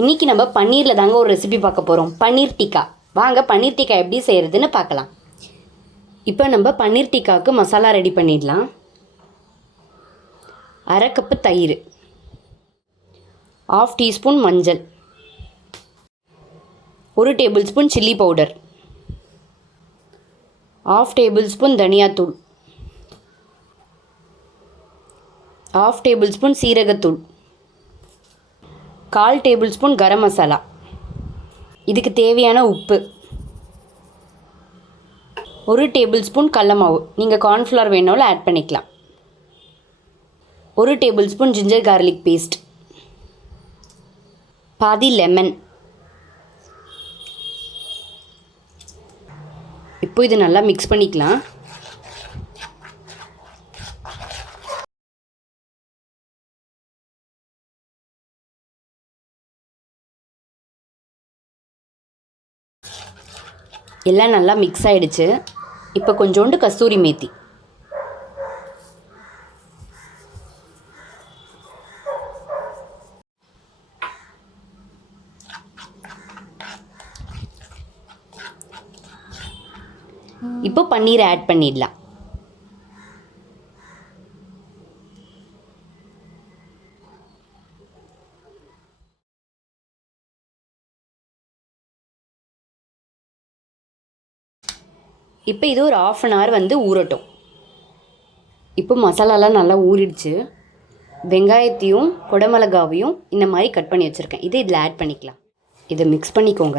இன்றைக்கி நம்ம பன்னீரில் தாங்க ஒரு ரெசிபி பார்க்க போகிறோம். பன்னீர் டிக்கா. வாங்க பன்னீர் டிக்கா எப்படி செய்கிறதுன்னு பார்க்கலாம். இப்போ நம்ம பன்னீர் டிக்காவுக்கு மசாலா ரெடி பண்ணிடலாம். 1/2 கப்பு தயிர், 1/2 டீஸ்பூன் மஞ்சள், 1 table spoon chilli powder, 1/2 table spoon தனியாத்தூள், 1/2 டேபிள் ஸ்பூன் சீரகத்தூள், 1/4 டேபிள் ஸ்பூன் கரம் மசாலா, இதுக்கு தேவையான உப்பு, 1 டேபிள் ஸ்பூன் கடல மாவு, நீங்கள் கார்ன்ஃப்ளவர் வேணாலும் ஆட் பண்ணிக்கலாம், 1 tablespoon ginger garlic paste, பாதி லெமன். இப்போ இது நல்லா மிக்ஸ் பண்ணிக்கலாம். எல்லாம் நல்லா மிக்ஸ் ஆகிடுச்சு. இப்போ கொஞ்சோண்டு கஸ்தூரி மேத்தி, இப்போ பன்னீரை ஆட் பண்ணிடலாம். இப்போ இது ஒரு 1/2 அன் ஹவர் வந்து ஊறட்டும். இப்போ மசாலாலாம் நல்லா ஊறிடுச்சு. வெங்காயத்தையும் குடமிளகாவையும் இந்த மாதிரி கட் பண்ணி வச்சுருக்கேன். இதை இதில் ஆட் பண்ணிக்கலாம். இதை மிக்ஸ் பண்ணிக்கோங்க.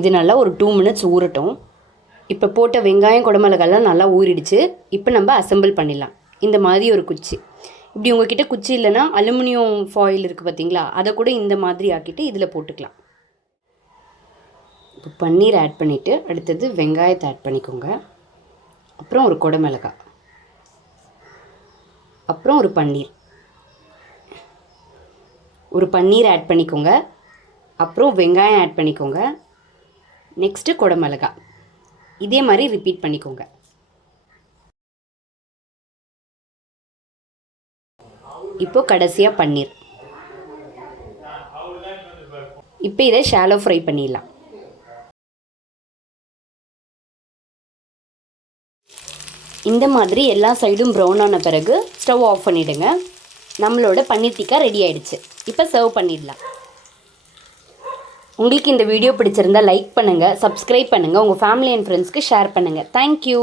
இது நல்லா ஒரு 2 மினிட்ஸ் ஊறட்டும். இப்போ போட்ட வெங்காயம் குடமிளகாலாம் நல்லா ஊறிடுச்சு. இப்போ நம்ம அசெம்பிள் பண்ணிடலாம். இந்த மாதிரி ஒரு குச்சி, இப்படி உங்கள்கிட்ட குச்சி இல்லைன்னா அலுமினியம் ஃபாயில் இருக்குது பார்த்தீங்களா, அதை கூட இந்த மாதிரி ஆக்கிட்டு இதில் போட்டுக்கலாம். இப்போ பன்னீர் ஆட் பண்ணிவிட்டு அடுத்தது வெங்காயத்தை ஆட் பண்ணிக்கோங்க. அப்புறம் ஒரு குடமிளகாய், அப்புறம் ஒரு பன்னீர் ஆட் பண்ணிக்கோங்க. அப்புறம் வெங்காயம் ஆட் பண்ணிக்கோங்க. நெக்ஸ்ட்டு குடமிளகாய். இதே மாதிரி ரிப்பீட் பண்ணிக்கோங்க. இப்போ கடைசியாக பன்னீர். இப்போ இதை ஷாலோ ஃப்ரை பண்ணிடலாம். இந்த மாதிரி எல்லா சைடும் ப்ரௌன் ஆன பிறகு ஸ்டவ் ஆஃப் பண்ணிவிடுங்க. நம்மளோட பன்னீர் டிக்கா ரெடி ஆகிடுச்சு. இப்போ சர்வ் பண்ணிடலாம். உங்களுக்கு இந்த வீடியோ பிடிச்சிருந்தால் லைக் பண்ணுங்கள், சப்ஸ்கிரைப் பண்ணுங்கள், உங்கள் ஃபேமிலி அண்ட் ஃப்ரெண்ட்ஸ்க்கு ஷேர் பண்ணுங்கள். தேங்க்யூ.